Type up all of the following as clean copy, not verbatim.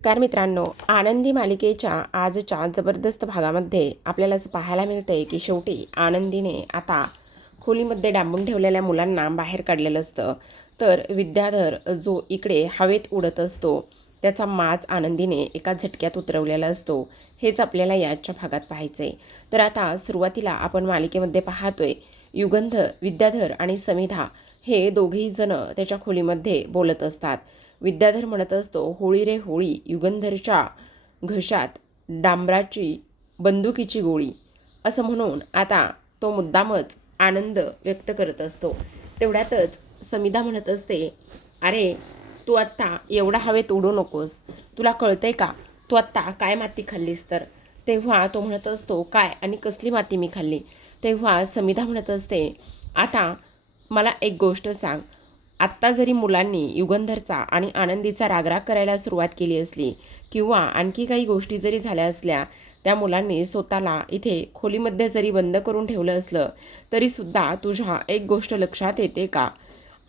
नमस्कार मित्रांनो, आनंदी मालिकेच्या आजच्या जबरदस्त भागामध्ये आपल्याला असं पाहायला मिळतंय की शेवटी आनंदीने आता खोलीमध्ये डांबून ठेवलेल्या मुलांना बाहेर काढलेलं असतं. तर विद्याधर जो इकडे हवेत उडत असतो त्याचा माज आनंदीने एका झटक्यात उतरवलेला असतो. हेच आपल्याला याच्या भागात पाहायचंय. तर आता सुरुवातीला आपण मालिकेमध्ये पाहतोय विद्याधर आणि समिधा हे दोघेही जण त्याच्या खोलीमध्ये बोलत असतात. विद्याधर म्हणत असतो, होळी रे होळी, युगंधरच्या घशात डांबराची बंदुकीची गोळी, असं म्हणून आता तो मुद्दामच आनंद व्यक्त करत असतो. तेवढ्यातच समिधा म्हणत असते, अरे तू आत्ता एवढा हवेत उडू नकोस, तुला कळतंय का तू आत्ता काय माती खाल्लीस तर. तेव्हा तो म्हणत असतो, काय आणि कसली माती मी खाल्ली. तेव्हा समिधा म्हणत असते, आता मला एक गोष्ट सांग, आत्ता जरी मुलांनी युगंधरचा आणि आनंदीचा रागराग करायला सुरुवात केली असली किंवा आणखी काही गोष्टी जरी झाल्या असल्या, त्या मुलांनी स्वतःला इथे खोलीमध्ये जरी बंद करून ठेवलं असलं तरीसुद्धा तुझ्या एक गोष्ट लक्षात येते का,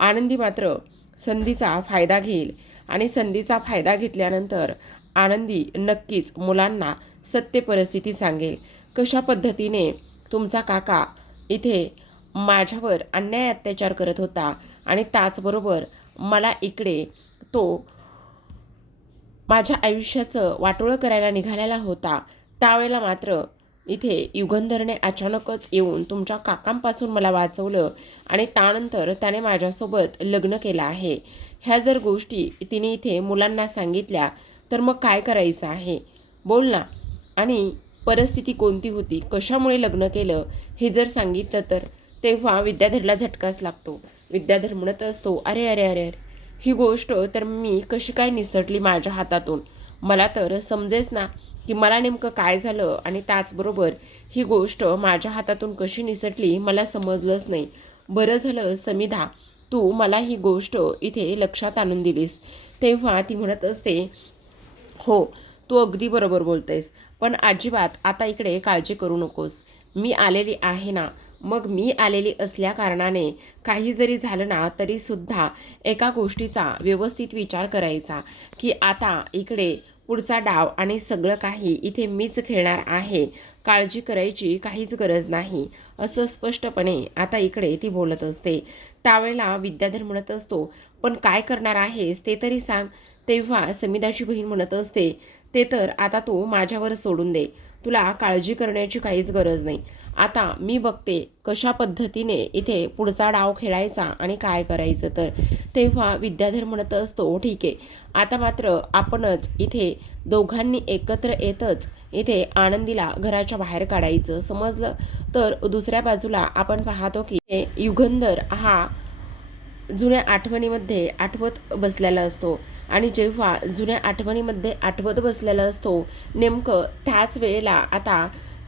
आनंदी मात्र संधीचा फायदा घेईल आणि संधीचा फायदा घेतल्यानंतर आनंदी नक्कीच मुलांना सत्य परिस्थिती सांगेल. कशा पद्धतीने तुमचा काका इथे माझ्यावर अन्याय अत्याचार करत होता आणि त्याचबरोबर मला इकडे तो माझ्या आयुष्याचं वाटोळं करायला निघालेला होता. त्यावेळेला मात्र इथे युगंधरने अचानकच येऊन तुमच्या काकांपासून मला वाचवलं आणि त्यानंतर त्याने माझ्यासोबत लग्न केलं आहे. ह्या जर गोष्टी तिने इथे मुलांना सांगितल्या तर मग काय करायचं आहे, बोल ना. आणि परिस्थिती कोणती होती, कशामुळे लग्न केलं हे जर सांगितलं तर. तेव्हा विद्याधरला झटकाच लागतो. विद्याधर म्हणत असतो, अरे अरे अरे अरे, ही गोष्ट तर मी कशी काय निसटली माझ्या हातातून. मला तर समजेच ना की मला नेमकं काय झालं आणि त्याचबरोबर ही गोष्ट माझ्या हातातून कशी निसटली मला समजलंच नाही. बरं झालं समिधा, तू मला ही गोष्ट इथे लक्षात आणून दिलीस. तेव्हा ती म्हणत असते, हो तू अगदी बरोबर बोलतेस, पण अजिबात आता इकडे काळजी करू नकोस. मी आलेली आहे ना. मग मी आलेली असल्या कारणाने काही जरी झालं ना तरीसुद्धा एका गोष्टीचा व्यवस्थित विचार करायचा की आता इकडे पुढचा डाव आणि सगळं काही इथे मीच खेळणार आहे, काळजी करायची काहीच गरज नाही, असं स्पष्टपणे आता इकडे ती बोलत असते. त्यावेळेला विद्याधर म्हणत असतो, पण काय करणार आहेस ते तरी सांग. तेव्हा समिधाची बहीण म्हणत असते, ते तर आता तू माझ्यावर सोडून दे, तुला काळजी करण्याची काहीच गरज नाही. आता मी बघते कशा पद्धतीने इथे पुढचा डाव खेळायचा आणि काय करायचं तर. तेव्हा विद्याधर म्हणत असतो, ठीक आहे, आता मात्र आपणच इथे दोघांनी एकत्र येतच इथे आनंदीला घराच्या बाहेर काढायचं, समजलं. तर दुसऱ्या बाजूला आपण पाहतो की युगंधर हा जुन्या आठवणीमध्ये आठवत बसलेला असतो आणि जेव्हा जुन्या आठवणीमध्ये आठवत बसलेला असतो नेमकं त्याच वेळेला आता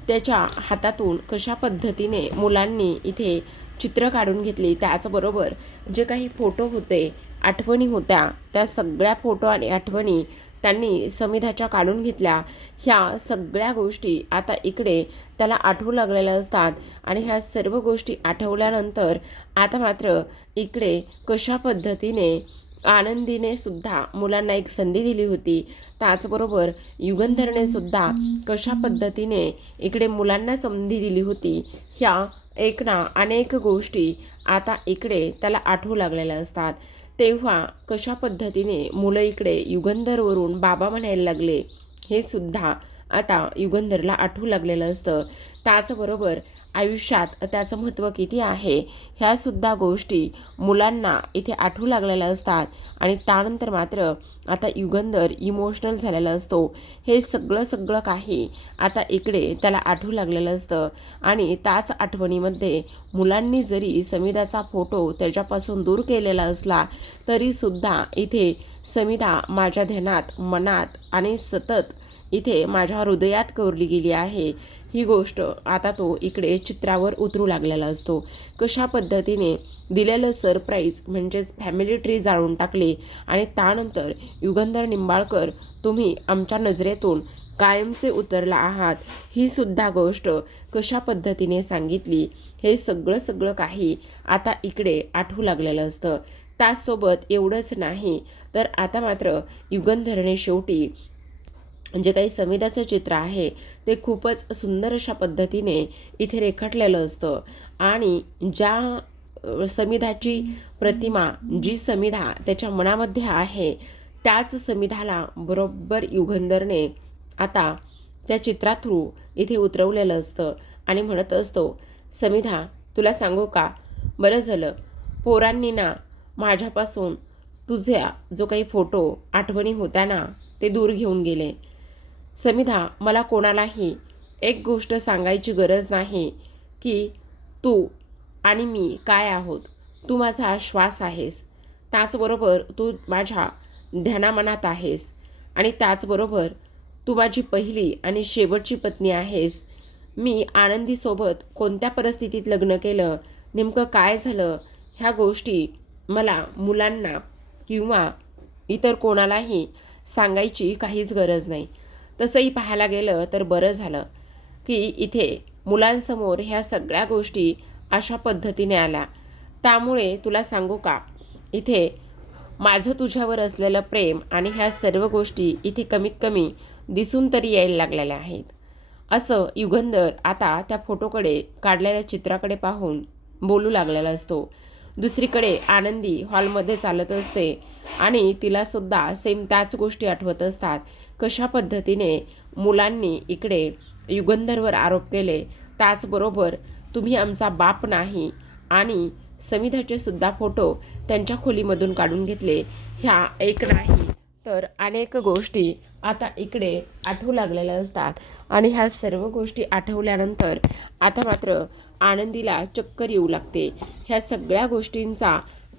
त्याच्या हातातून कशा पद्धतीने मुलांनी इथे चित्र काढून घेतली, त्याचबरोबर जे काही फोटो होते, आठवणी होत्या, त्या सगळ्या फोटो आणि आठवणी त्यांनी समिधाच्या काढून घेतल्या. ह्या सगळ्या गोष्टी आता इकडे त्याला आठवू लागलेल्या असतात आणि ह्या सर्व गोष्टी आठवल्यानंतर आता मात्र इकडे कशा पद्धतीने आनंदीने सुद्धा मुलांना एक संधी दिली होती, त्याचबरोबर युगंधरने सुद्धा कशा पद्धतीने इकडे मुलांना संधी दिली होती, ह्या एक ना अनेक गोष्टी आता इकडे त्याला आठवू लागलेल्या असतात. तेव्हा कशा पद्धतीने मुलं इकडे युगंधरवरून बाबा म्हणायला लागले हे सुद्धा आता युगंधरला आठवू लागलेलं असतं. त्याचबरोबर आयुष्यात त्याचं महत्त्व किती आहे ह्यासुद्धा गोष्टी मुलांना इथे आठवू लागलेल्या असतात आणि त्यानंतर मात्र आता युगंधर इमोशनल झालेला असतो. हे सगळं काही आता इकडे त्याला आठवू लागलेलं असतं आणि त्याच आठवणीमध्ये मुलांनी जरी समिधाचा फोटो त्याच्यापासून दूर केलेला असला तरीसुद्धा इथे समिधा माझ्या ध्यानात, मनात आणि सतत इथे माझ्या हृदयात कोरली गेली आहे, ही गोष्ट आता तो इकडे चित्रावर उतरू लागलेला असतो. कशा पद्धतीने दिलेलं सरप्राईज म्हणजेच फॅमिली ट्री जाळून टाकले आणि त्यानंतर युगंधर निंबाळकर तुम्ही आमच्या नजरेतून कायमचे उतरला आहात, ही सुद्धा गोष्ट कशा पद्धतीने सांगितली, हे सगळं काही आता इकडे आठवू लागलेलं असतं. त्याचसोबत एवढंच नाही तर आता मात्र युगंधरने शेवटी जे काही समिधाचं चित्र आहे ते खूपच सुंदर अशा पद्धतीने इथे रेखाटलेलं असतं आणि ज्या समिधाची प्रतिमा, जी समिधा त्याच्या मनामध्ये आहे त्याच समिधाला बरोबर युगंधरने आता त्या चित्रा थ्रू इथे उतरवलेलं असतं आणि म्हणत असतो, समिधा तुला सांगू का, बरं झालं पोरांनी ना माझ्यापासून तुझ्या जो काही फोटो आठवणी होत्या ना ते दूर घेऊन गेले. समिधा मला कोणालाही एक गोष्ट सांगायची गरज नाही की तू आणि मी काय आहोत. तू माझा श्वास आहेस, त्याचबरोबर तू माझ्या ध्यानामनात आहेस आणि त्याचबरोबर तू माझी पहिली आणि शेवटची पत्नी आहेस. मी आनंदीसोबत कोणत्या परिस्थितीत लग्न केलं, नेमकं काय झालं, ह्या गोष्टी मला मुलांना किंवा इतर कोणालाही सांगायची काहीच गरज नाही. तसंही पाहायला गेलं तर बरं झालं की इथे मुलांसमोर ह्या सगळ्या गोष्टी अशा पद्धतीने आल्या. त्यामुळे तुला सांगू का, इथे माझं तुझ्यावर असलेलं प्रेम आणि ह्या सर्व गोष्टी इथे कमीत कमी दिसून तरी यायला लागलेल्या आहेत. असं युगंधर आता त्या फोटोकडे, काढलेल्या चित्राकडे पाहून बोलू लागलेला असतो. दुसरीकडे आनंदी हॉलमध्ये चालत असते आणि तिलासुद्धा सेम त्याच गोष्टी आठवत असतात. कशा पद्धतीने मुलांनी इकडे युगंधरवर आरोप केले, त्याचबरोबर तुम्ही आमचा बाप नाही आणि समिधाचे सुद्धा फोटो त्यांच्या खोलीमधून काढून घेतले. ह्या एक नाही तर अनेक गोष्टी आता इकडे आठवू लागलेल्या असतात आणि ह्या सर्व गोष्टी आठवल्यानंतर आता मात्र आनंदीला चक्कर येऊ लागते. ह्या सगळ्या गोष्टींचा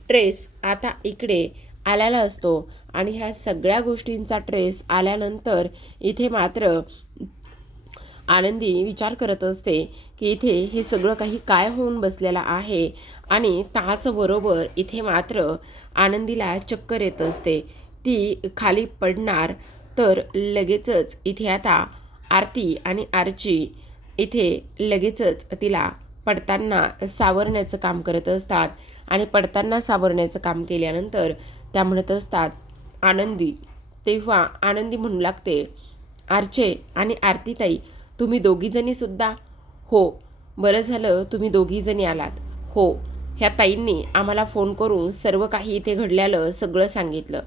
ट्रेस आता इकडे आलेला असतो आणि ह्या सगळ्या गोष्टींचा ट्रेस आल्यानंतर इथे मात्र आनंदी विचार करत असते की इथे हे सगळं काही काय होऊन बसलेलं आहे आणि त्याचबरोबर इथे मात्र आनंदीला चक्कर येत असते. ती खाली पडणार तर लगेचच इथे आता आरती आणि आर्ची इथे लगेचच तिला पडताना सावरण्याचं काम करत असतात आणि पडताना सावरण्याचं काम केल्यानंतर त्या म्हणत असतात, आनंदी. तेव्हा आनंदी म्हणू लागते, आर्चे आणि आरतीताई तुम्ही दोघीजणीसुद्धा? हो, बरं झालं तुम्ही दोघीजणी आलात. हो, ह्या ताईंनी आम्हाला फोन करून सर्व काही इथे घडल्यालं सगळं सांगितलं.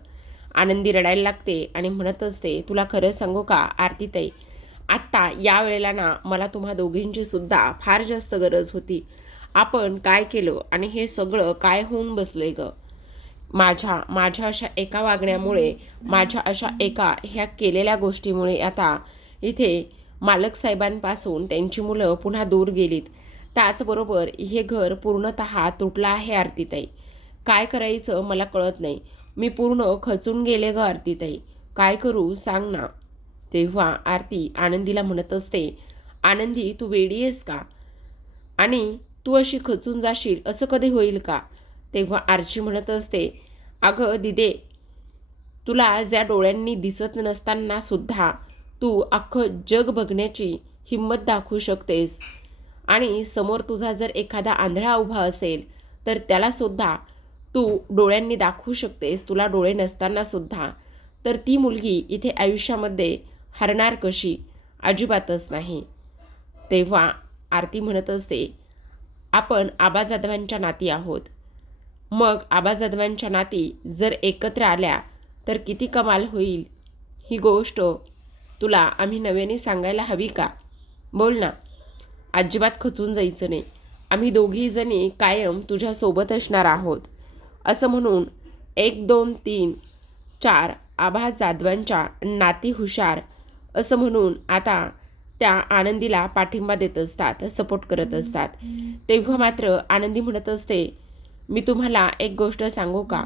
आनंदी रडायला लागते आणि म्हणत असते, तुला खरं सांगू का आरतीताई, आत्ता या वेळेला ना मला तुम्हा दोघींची सुद्धा फार जास्त गरज होती. आपण काय केलं आणि हे सगळं काय होऊन बसलंय ग. माझ्या अशा एका वागण्यामुळे, माझ्या अशा एका ह्या केलेल्या गोष्टीमुळे आता इथे मालक साहेबांपासून त्यांची मुलं पुन्हा दूर गेलीत. त्याचबरोबर हे घर पूर्णतः तुटलं आहे आरतीताई. काय करायचं मला कळत नाही. मी पूर्ण खचून गेले ग आरतीताई. काय करू सांग ना. तेव्हा आरती आनंदीला म्हणत असते, आनंदी तू वेडी आहेस का? आणि तू अशी खचून जाशील असं कधी होईल का? तेव्हा आर्ची म्हणत असते, अगं दिदे, तुला ज्या डोळ्यांनी दिसत नसताना सुद्धा तू अख्खं जग बघण्याची हिंमत दाखवू शकतेस आणि समोर तुझा जर एखादा आंधळा उभा असेल तर त्यालासुद्धा तू डोळ्यांनी दाखवू शकतेस, तुला डोळे नसताना सुद्धा. तर ती मुलगी इथे आयुष्यामध्ये हरणार कशी? अजिबातच नाही. तेव्हा आरती म्हणत असते, आपण आबाजादवांच्या नाती आहोत. मग आबाजादवांच्या नाती जर एकत्र आल्या तर किती कमाल होईल. ही गोष्ट तुला आम्ही नव्याने सांगायला हवी का? बोल ना. अजिबात खचून जायचं नाही. आम्ही दोघीजणी कायम तुझ्यासोबत असणार आहोत. असं म्हणून 1, 2, 3, 4 आबा जाधवांच्या नाती हुशार असं म्हणून आता त्या आनंदीला पाठिंबा देत असतात, सपोर्ट करत असतात. तेव्हा मात्र आनंदी म्हणत असते, मी तुम्हाला एक गोष्ट सांगू का?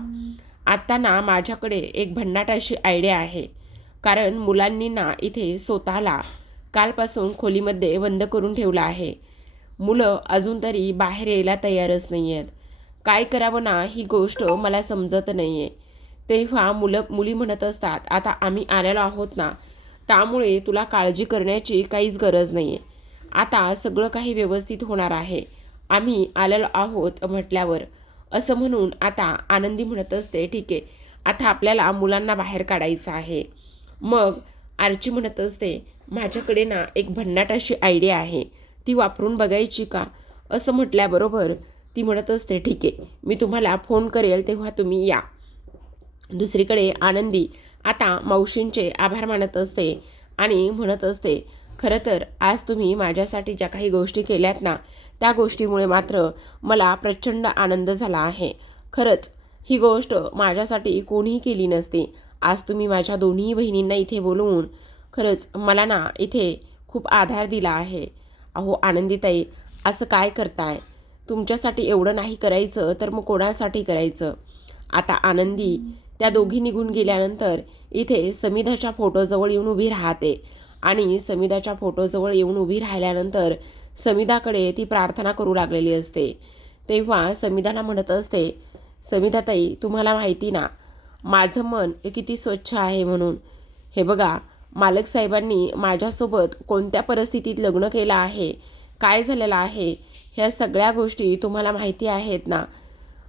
आत्ता ना माझ्याकडे एक भन्नाट अशी आयडिया आहे. कारण मुलांनी ना इथे स्वतःला कालपासून खोलीमध्ये बंद करून ठेवलं आहे. मुलं अजून तरी बाहेर यायला तयारच नाही आहेत. काय करावं ना ही गोष्ट मला समजत नाही आहे. तेव्हा मुली म्हणत असतात, आता आम्ही आलेलो आहोत ना, त्यामुळे तुला काळजी करण्याची काहीच गरज नाही आहे. आता सगळं काही व्यवस्थित होणार आहे. आम्ही आलेलो आहोत म्हटल्यावर. असं म्हणून आता आनंदी म्हणत असते, ठीक आहे, आता आपल्याला मुलांना बाहेर काढायचं आहे. मग आर्ची म्हणत असते, माझ्याकडे ना एक भन्नाट अशी आयडिया आहे, ती वापरून बघायची का? असं म्हटल्याबरोबर ती म्हणत असते, ठीक आहे, मी तुम्हाला फोन करेल तेव्हा तुम्ही या. दुसरीकडे आनंदी आता मावशींचे आभार मानत असते आणि म्हणत असते, खरं तर आज तुम्ही माझ्यासाठी ज्या काही गोष्टी केल्यात ना, त्या गोष्टीमुळे मात्र मला प्रचंड आनंद झाला आहे. खरंच ही गोष्ट माझ्यासाठी कोणीही केली नसती. आज तुम्ही माझ्या दोन्ही बहिणींना इथे बोलवून खरंच मला ना इथे खूप आधार दिला आहे. अहो आनंदीताई, असं काय करताय? तुमच्यासाठी एवढं नाही करायचं तर मग कोणासाठी करायचं? आता आनंदी त्या दोघी निघून गेल्यानंतर इथे समिधाच्या फोटोजवळ येऊन उभी राहते आणि समिधाच्या फोटोजवळ येऊन उभी राहिल्यानंतर समिधाकडे ती प्रार्थना करू लागलेली असते. तेव्हा समिधाला म्हणत असते, समिधाताई, तुम्हाला माहिती ना माझं मन किती स्वच्छ आहे म्हणून. हे बघा, मालक साहेबांनी माझ्यासोबत कोणत्या परिस्थितीत लग्न केलं आहे, काय झालेलं आहे, ह्या सगळ्या गोष्टी तुम्हाला माहिती आहेत ना.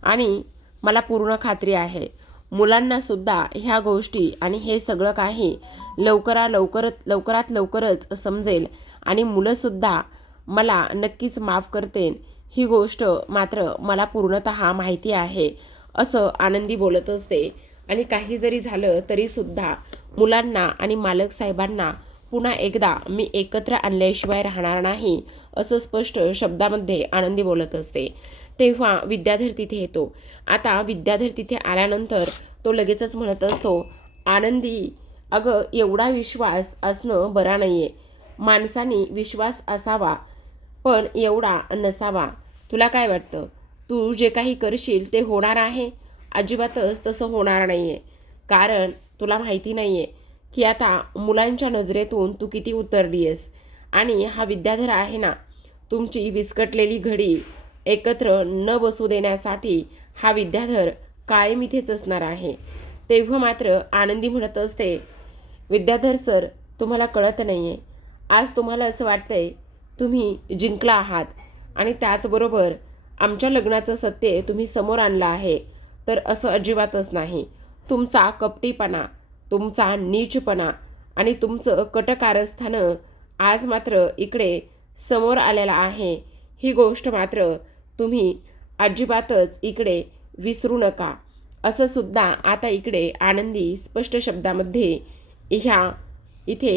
आणि मला पूर्ण खात्री आहे मुलांनासुद्धा ह्या गोष्टी आणि हे सगळं काही लवकरात लवकरच समजेल आणि मुलंसुद्धा मला नक्कीच माफ करतील, ही गोष्ट मात्र मला पूर्णतः माहिती आहे, असं आनंदी बोलत असते. आणि काही जरी झालं तरीसुद्धा मुलांना आणि मालक साहेबांना पुन्हा एकदा मी एकत्र आणल्याशिवाय राहणार नाही, असं स्पष्ट शब्दामध्ये आनंदी बोलत असते. तेव्हा विद्याधर तिथे येतो. आता विद्याधर तिथे आल्यानंतर तो लगेचच म्हणत असतो, आनंदी, अगं एवढा विश्वास असणं बरा नाही आहे. माणसाने विश्वास असावा पण एवढा नसावा. तुला काय वाटतं, तू जे काही करशील ते होणार आहे? अजिबातच तसं होणार नाही आहे. कारण तुला माहिती नाही आहे की आता मुलांच्या नजरेतून तू किती उतरली आहेस. आणि हा विद्याधर आहे ना, तुमची विस्कटलेली घडी एकत्र न बसू देण्यासाठी हा विद्याधर कायम इथेच असणार आहे. तेव्हा मात्र आनंदी म्हणत असते, विद्याधर सर, तुम्हाला कळत नाही आहे. आज तुम्हाला असं वाटतंय तुम्ही जिंकला आहात आणि त्याचबरोबर आमच्या लग्नाचं सत्य तुम्ही समोर आणलं आहे. तर असं अजिबातच नाही. तुमचा कपटीपणा, तुमचा नीचपणा आणि तुमचं कटकारस्थानं आज मात्र इकडे समोर आलेलं आहे. ही गोष्ट मात्र तुम्ही अजिबातच इकडे विसरू नका, असं सुद्धा आता इकडे आनंदी स्पष्ट शब्दामध्ये इथे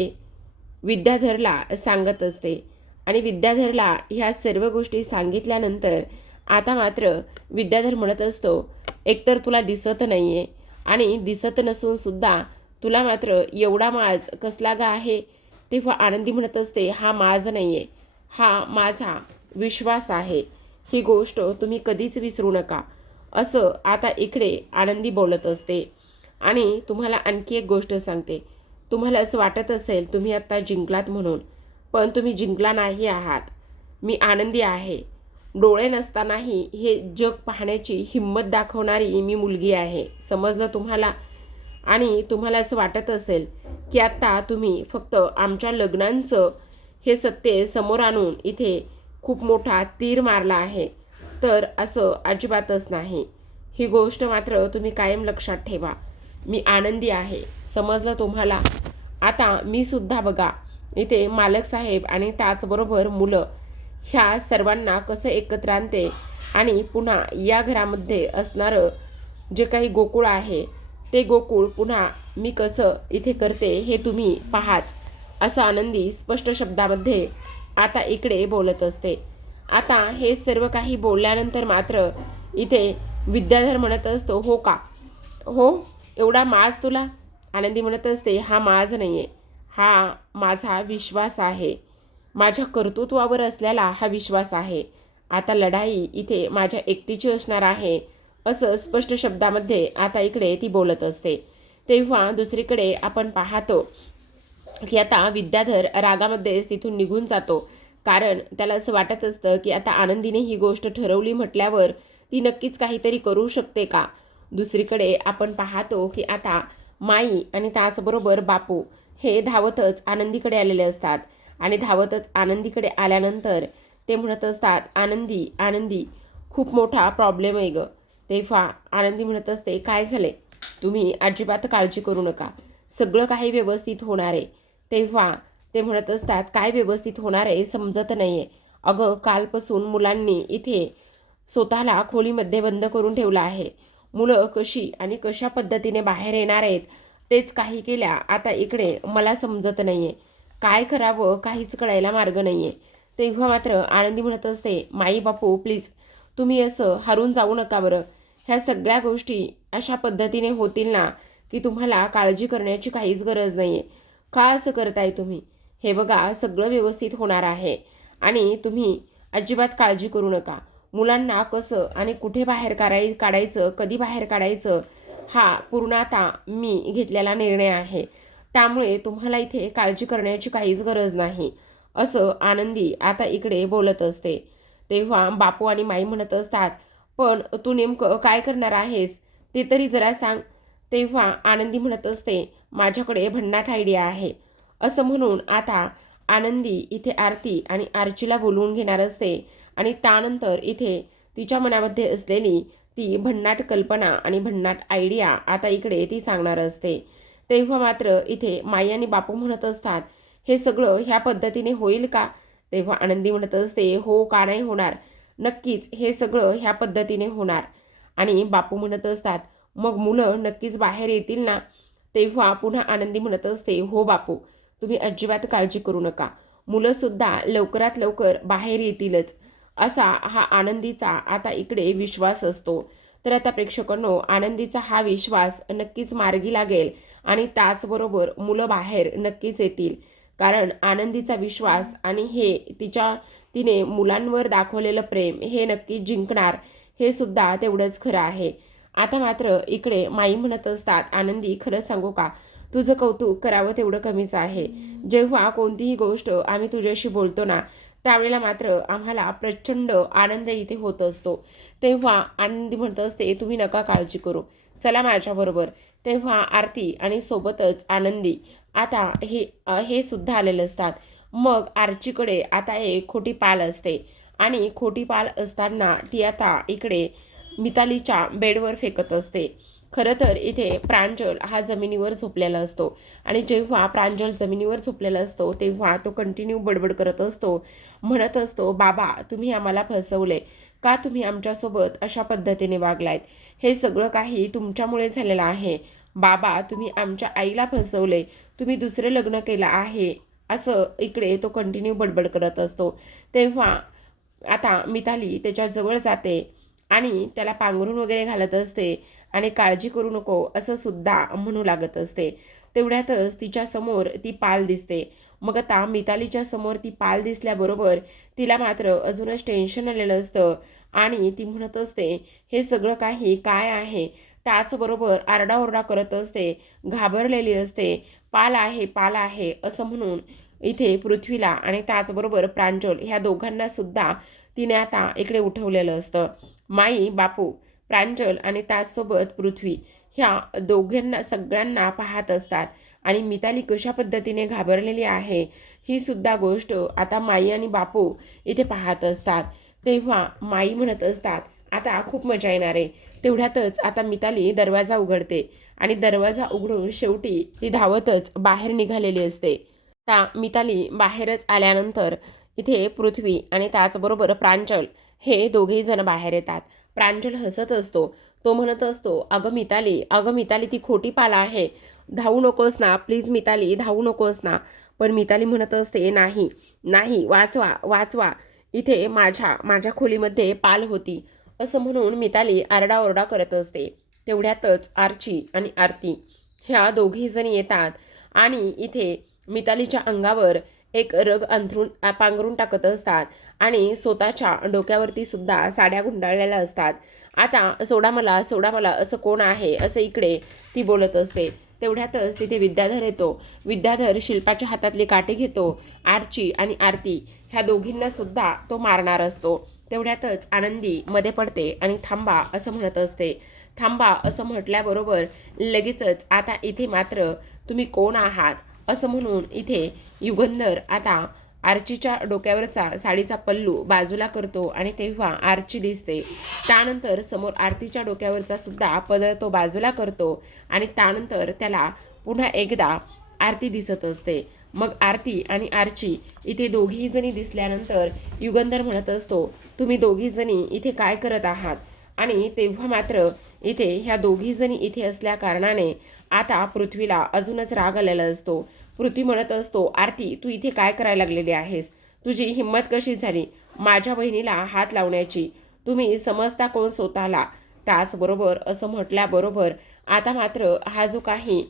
विद्याधरला सांगत असते. आणि विद्याधरला ह्या सर्व गोष्टी सांगितल्यानंतर आता मात्र विद्याधर म्हणत असतो, एकतर तुला दिसत नाही आहे आणि दिसत नसून सुद्धा तुला मात्र एवढा माज कसला गा आहे? तेव्हा आनंदी म्हणत असते, हा माज नाही आहे, हा माझा विश्वास आहे. ही गोष्ट तुम्ही कधीच विसरू नका, असं आता इकडे आनंदी बोलत असते. आणि तुम्हाला आणखी एक गोष्ट सांगते, तुम्हाला असं वाटत असेल तुम्ही आत्ता जिंकलात म्हणून, पण तुम्ही जिंकला नाही आहात. मी आनंदी आहे. डोळे नसतानाही हे जग पाहण्याची हिंमत दाखवणारी मी मुलगी आहे, समजलं तुम्हाला? आणि तुम्हाला असं वाटत असेल की आत्ता तुम्ही फक्त आमच्या लग्नांचं हे सत्य समोर आणून इथे खूप मोठा तीर मारला आहे, तर असं अजिबातच नाही. ही गोष्ट मात्र तुम्ही कायम लक्षात ठेवा. मी आनंदी आहे, समजलं तुम्हाला? आता मी सुद्धा बघा इथे मालक साहेब आणि त्याचबरोबर मुलं ह्या सर्वांना कसं एकत्र आणते आणि पुन्हा या घरामध्ये असणारं जे काही गोकुळ आहे ते गोकुळ पुन्हा मी कसं इथे करते हे तुम्ही पाहाच, असं आनंदी स्पष्ट शब्दामध्ये आता इकडे बोलत असते. आता हे सर्व काही बोलल्यानंतर मात्र इथे विद्याधर म्हणत असतो, हो का? हो, एवढा माज तुला? आनंदी म्हणत असते, हा माज नाही आहे, हा माझा विश्वास आहे. माझ्या कर्तृत्वावर असलेला हा विश्वास आहे. आता लढाई इथे माझ्या एकटीची असणार आहे, असं स्पष्ट शब्दामध्ये आता इकडे ती बोलत असते. तेव्हा दुसरीकडे आपण पाहतो की आता विद्याधर रागामध्येच तिथून निघून जातो. कारण त्याला असं वाटत असतं की आता आनंदीने ही गोष्ट ठरवली म्हटल्यावर ती नक्कीच काहीतरी करू शकते का. दुसरीकडे आपण पाहतो की आता माई आणि त्याचबरोबर बापू हे धावतच आनंदीकडे आलेले असतात. आणि धावतच आनंदीकडे आल्यानंतर ते म्हणत असतात, आनंदी, आनंदी, खूप मोठा प्रॉब्लेम आहे गं. तेव्हा आनंदी म्हणत असते, काय झाले? तुम्ही अजिबात काळजी करू नका, सगळं काही व्यवस्थित होणार आहे. तेव्हा ते म्हणत असतात, काय व्यवस्थित होणार आहे समजत नाही आहे. अगं कालपासून मुलांनी इथे स्वतःला खोलीमध्ये बंद करून ठेवलं आहे. मुलं कशी आणि कशा पद्धतीने बाहेर येणार आहेत तेच काही केल्या आता इकडे मला समजत नाही आहे. काय करावं काहीच कळायला मार्ग नाही आहे. तेव्हा मात्र आनंदी म्हणत असते, माई बापू प्लीज तुम्ही असं हारून जाऊ नका बरं. ह्या सगळ्या गोष्टी अशा पद्धतीने होतील ना की तुम्हाला काळजी करण्याची काहीच गरज नाही आहे. का असं करताय तुम्ही? हे बघा सगळं व्यवस्थित होणार आहे आणि तुम्ही अजिबात काळजी करू नका. मुलांना कसं आणि कुठे बाहेर काढायचं कधी बाहेर काढायचं हा पूर्ण आता मी घेतलेला निर्णय आहे. त्यामुळे तुम्हाला इथे काळजी करण्याची काहीच गरज नाही, असं आनंदी आता इकडे बोलत असते. तेव्हा बापू आणि माई म्हणत असतात, पण तू नेमकं काय करणार आहेस ते तरी जरा सांग. तेव्हा आनंदी म्हणत असते, माझ्याकडे भन्नाट आयडिया आहे. असं म्हणून आता आनंदी इथे आरती आणि आर्चीला बोलवून घेणार असते आणि त्यानंतर इथे तिच्या मनामध्ये असलेली ती भन्नाट कल्पना आणि भन्नाट आयडिया आता इकडे ती सांगणार असते. तेव्हा मात्र इथे माई आणि बापू म्हणत असतात, हे सगळं ह्या पद्धतीने होईल का? तेव्हा आनंदी म्हणत असते, हो का नाही होणार, नक्कीच हे सगळं ह्या पद्धतीने होणार. आणि बापू म्हणत असतात, मग मुलं नक्कीच बाहेर येतील ना? तेव्हा पुन्हा आनंदी म्हणत असते, हो बापू तुम्ही अजिबात काळजी करू नका, मुलंसुद्धा लवकरात लवकर बाहेर येतीलच, असा हा आनंदीचा आता इकडे विश्वास असतो. तर आता प्रेक्षकांनो, आनंदीचा हा विश्वास नक्कीच मार्गी लागेल आणि त्याचबरोबर मुलं बाहेर नक्कीच येतील. कारण आनंदीचा विश्वास आणि हे तिने मुलांवर दाखवलेलं प्रेम हे नक्कीच जिंकणार, हे सुद्धा तेवढंच खरं आहे. आता मात्र इकडे माई म्हणत असतात, आनंदी खरंच सांगू का, तुझं कौतुक करावं तेवढं कमीच आहे. जेव्हा कोणतीही गोष्ट आम्ही तुझ्याशी बोलतो ना त्यावेळेला मात्र आम्हाला प्रचंड आनंद इथे होत असतो. तेव्हा आनंदी म्हणत असते, तुम्ही नका काळजी करू, चला माझ्याबरोबर. तेव्हा आरती आणि सोबतच आनंदी आता हे सुद्धा आलेले असतात. मग आर्चीकडे आता एक खोटी पाल असते आणि खोटी पाल असताना ती आता इकडे मितालीच्या बेडवर फेकत असते. खरं तर इथे प्रांजल हा जमिनीवर झोपलेला असतो आणि जेव्हा प्रांजल जमिनीवर झोपलेला असतो तेव्हा तो कंटिन्यू बडबड करत असतो, म्हणत असतो, बाबा तुम्ही आम्हाला फसवले, का तुम्ही आमच्यासोबत अशा पद्धतीने वागलायत? हे सगळं काही तुमच्यामुळे झालेलं आहे. बाबा तुम्ही आमच्या आईला फसवले, तुम्ही दुसरे लग्न केलं आहे, असं इकडे तो कंटिन्यू बडबड करत असतो. तेव्हा आता मिताली त्याच्याजवळ जाते आणि त्याला पांघरून वगैरे घालत असते आणि काळजी करू नको असं सुद्धा म्हणू लागत असते. तेवढ्यातच तिच्या समोर ती पाल दिसते. मग आता मितालीच्या समोर ती पाल दिसल्याबरोबर तिला मात्र अजूनच टेन्शन आलेलं असतं आणि ती म्हणत असते, हे सगळं काही काय आहे? त्याचबरोबर आरडाओरडा करत असते, घाबरलेली असते. पाल आहे पाल आहे असं म्हणून इथे पृथ्वीला आणि त्याचबरोबर प्रांजल ह्या दोघांना सुद्धा तिने आता इकडे उठवलेलं असतं. माई बापू प्रांजल आणि त्याचसोबत पृथ्वी ह्या दोघांना सगळ्यांना पाहत असतात आणि मिताली कशा पद्धतीने घाबरलेली आहे ही सुद्धा गोष्ट आता माई आणि बापू इथे पाहत असतात. तेव्हा माई म्हणत असतात, आता खूप मजा येणार आहे. तेवढ्यातच आता मिताली दरवाजा उघडते आणि दरवाजा उघडून शेवटी ती धावतच बाहेर निघालेली असते. आता मिताली बाहेरच आल्यानंतर इथे पृथ्वी आणि त्याचबरोबर प्रांजल हे दोघेही जण बाहेर येतात. प्रांजल हसत असतो, तो म्हणत असतो, अगं मिताली ती खोटी पाला आहे, धावू नकोस ना प्लीज मिताली, धावू नकोस ना. पण मिताली म्हणत असते, नाही नाही, वाचवा वाचवा, इथे माझ्या खोलीमध्ये पाल होती, असं म्हणून मिताली आरडाओरडा करत असते. तेवढ्यातच आर्ची आणि आरती ह्या दोघी जण येतात आणि इथे मितालीच्या अंगावर एक रग अंथरून पांघरून टाकत असतात आणि स्वतःच्या डोक्यावरती सुद्धा साड्या गुंडाळलेल्या असतात. आता सोडा मला असं कोण आहे असं इकडे ती बोलत असते. तेवढ्यातच तिथे विद्याधर येतो. विद्याधर शिल्पाच्या हातातली काठी घेतो. आर्ची आणि आरती ह्या दोघींना सुद्धा तो मारणार असतो. तेवढ्यातच आनंदी मध्ये पडते आणि थांबा असं म्हणत असते. थांबा असं म्हटल्याबरोबर लगेचच आता इथे मात्र तुम्ही कोण आहात असं म्हणून इथे युगंधर आता आर्चीच्या डोक्यावरचा साडीचा पल्लू बाजूला करतो आणि तेव्हा आर्ची दिसते. त्यानंतर समोर आरतीच्या डोक्यावरचा सुद्धा पदर तो बाजूला करतो आणि त्यानंतर त्याला पुन्हा एकदा आरती दिसत असते. मग आरती आणि आर्ची इथे दोघी जणी दिसल्यानंतर युगंधर म्हणत असतो, तुम्ही दोघी जणी इथे काय करत आहात? आणि तेव्हा मात्र इथे ह्या दोघी जणी इथे असल्या कारणाने आता पृथ्वीला अजूनच राग आलेला असतो. पृथ्वी म्हणत असतो, आरती तू इथे काय करायला लागलेली आहेस? तुझी हिंमत कशी झाली माझ्या बहिणीला हात लावण्याची? तुम्ही समजता कोण स्वतःला? त्याचबरोबर असं म्हटल्याबरोबर आता मात्र हा जो काही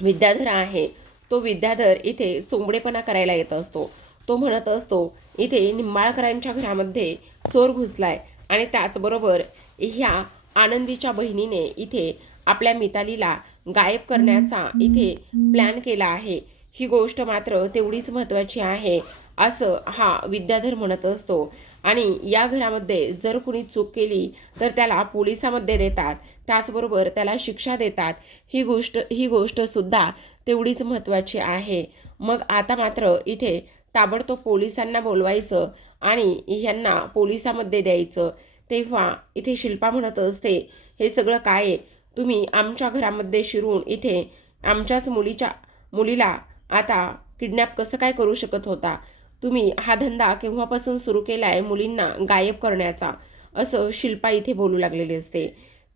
विद्याधर आहे तो विद्याधर इथे चोंबडेपणा करायला येत असतो. तो म्हणत असतो, इथे निंबाळकरांच्या घरामध्ये चोर घुसलाय आणि त्याचबरोबर ह्या आनंदीच्या बहिणीने इथे आपल्या मितालीला गायब करण्याचा इथे प्लॅन केला आहे. ही गोष्ट मात्र तेवढीच महत्त्वाची आहे असं हा विद्याधर म्हणत असतो. आणि या घरामध्ये जर कुणी चूक केली तर त्याला पोलिसामध्ये देतात, त्याचबरोबर त्याला शिक्षा देतात. ही गोष्ट सुद्धा तेवढीच महत्त्वाची आहे. मग आता मात्र इथे ताबडतोब पोलिसांना बोलवायचं आणि ह्यांना पोलिसामध्ये द्यायचं. तेव्हा इथे शिल्पा म्हणत असते, हे सगळं काय आहे? तुम्ही आमच्या घरामध्ये शिरून इथे आमच्याच मुलीला आता किडनॅप कसं काय करू शकत होता? तुम्ही हा धंदा केव्हापासून सुरू केला आहे मुलींना गायब करण्याचा? असं शिल्पा इथे बोलू लागलेली असते.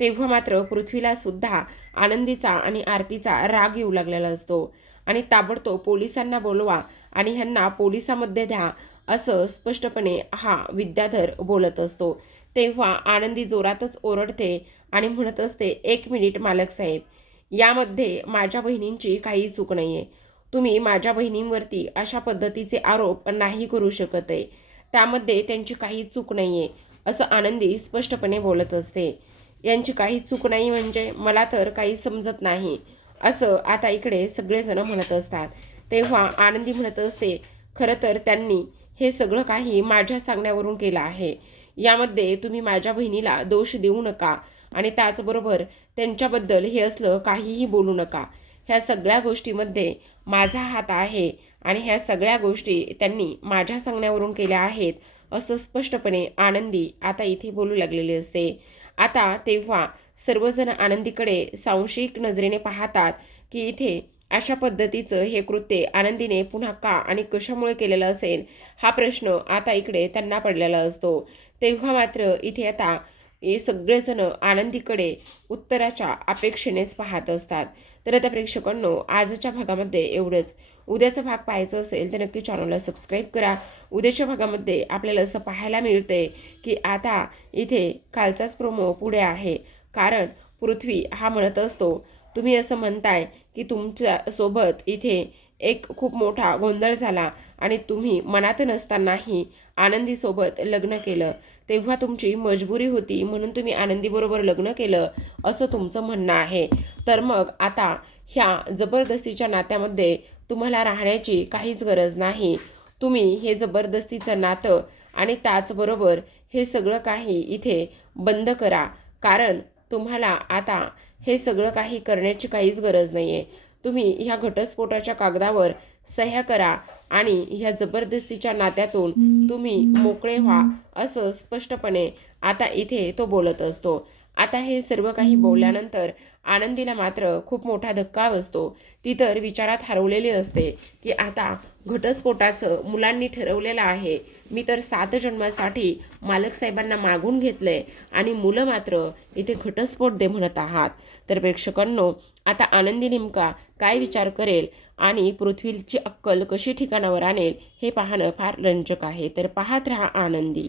तेव्हा मात्र पृथ्वीला सुद्धा आनंदीचा आणि आरतीचा राग येऊ लागलेला असतो आणि ताबडतोब पोलिसांना बोलवा आणि ह्यांना पोलिसामध्ये द्या असं स्पष्टपणे हा विद्याधर बोलत असतो. तेव्हा आनंदी जोरातच ओरडते आणि म्हणत असते, 1 मिनिट मालक साहेब, यामध्ये माझ्या बहिणींची काही चूक नाही आहे. तुम्ही माझ्या बहिणींवरती अशा पद्धतीचे आरोप नाही करू शकत आहे. त्यामध्ये त्यांची काही चूक नाही आहे असं आनंदी स्पष्टपणे बोलत असते. यांची काही चूक नाही म्हणजे मला तर काही समजत नाही असं आता इकडे सगळेजण म्हणत असतात. तेव्हा आनंदी म्हणत असते, खरं तर त्यांनी हे सगळं काही माझ्या सांगण्यावरून केलं आहे. यामध्ये तुम्ही माझ्या बहिणीला दोष देऊ नका आणि त्याचबरोबर त्यांच्याबद्दल हे असलं काहीही बोलू नका. ह्या सगळ्या गोष्टीमध्ये माझा हात आहे आणि ह्या सगळ्या गोष्टी त्यांनी माझ्या सांगण्यावरून केल्या आहेत असं स्पष्टपणे आनंदी आता इथे बोलू लागलेली असते. आता तेव्हा सर्वजण आनंदीकडे संशयिक नजरेने पाहतात की इथे अशा पद्धतीचं हे कृत्य आनंदीने पुन्हा का आणि कशामुळे केलेलं असेल हा प्रश्न आता इकडे त्यांना पडलेला असतो. तेव्हा मात्र इथे आता हे सगळेजण आनंदीकडे उत्तराच्या अपेक्षेनेच पाहत असतात. तर आता प्रेक्षकांनो, आजच्या भागामध्ये एवढंच. उद्याचा भाग पाहायचा असेल तर नक्की चॅनलला सबस्क्राईब करा. उद्याच्या भागामध्ये आपल्याला असं पाहायला मिळतंय की आता इथे कालचाच प्रोमो पुढे आहे. कारण पृथ्वी हा म्हणत असतो, तुम्ही असं म्हणताय की तुमच्या सोबत इथे एक खूप मोठा गोंधळ झाला आणि तुम्ही मनात नसतानाही आनंदीसोबत लग्न केलं. तेव्हा तुमची मजबुरी होती म्हणून तुम्ही आनंदीबरोबर लग्न केलं असं तुमचं म्हणणं आहे. तर मग आता ह्या जबरदस्तीच्या नात्यामध्ये तुम्हाला राहण्याची काहीच गरज नाही. तुम्ही हे जबरदस्तीचं नातं आणि त्याचबरोबर हे सगळं काही इथे बंद करा. कारण तुम्हाला आता हे सगळं काही करण्याची काहीच गरज नाही आहे. तुम्ही ह्या घटस्फोटाच्या कागदावर सह्या करा आणि ह्या जबरदस्तीच्या नात्यातून तुम्ही मोकळे व्हा असं स्पष्टपणे आता इथे तो बोलत असतो. आता हे सर्व काही बोलल्यानंतर आनंदीला मात्र खूप मोठा धक्का बसतो. ती तर विचारात हरवलेली असते की आता घटस्फोटाचं मुलांनी ठरवलेलं आहे. मी तर 7 जन्मासाठी मालक साहेबांना मागून घेतलंय आणि मुलं मात्र इथे घटस्फोट दे म्हणत आहात. तर प्रेक्षकांनो, आता आनंदी नेमका काय विचार करेल आणि पृथ्वीची अक्कल कशी ठिकाणावर आणेल हे पाहणं फार रंजक आहे. तर पाहत रहा आनंदी.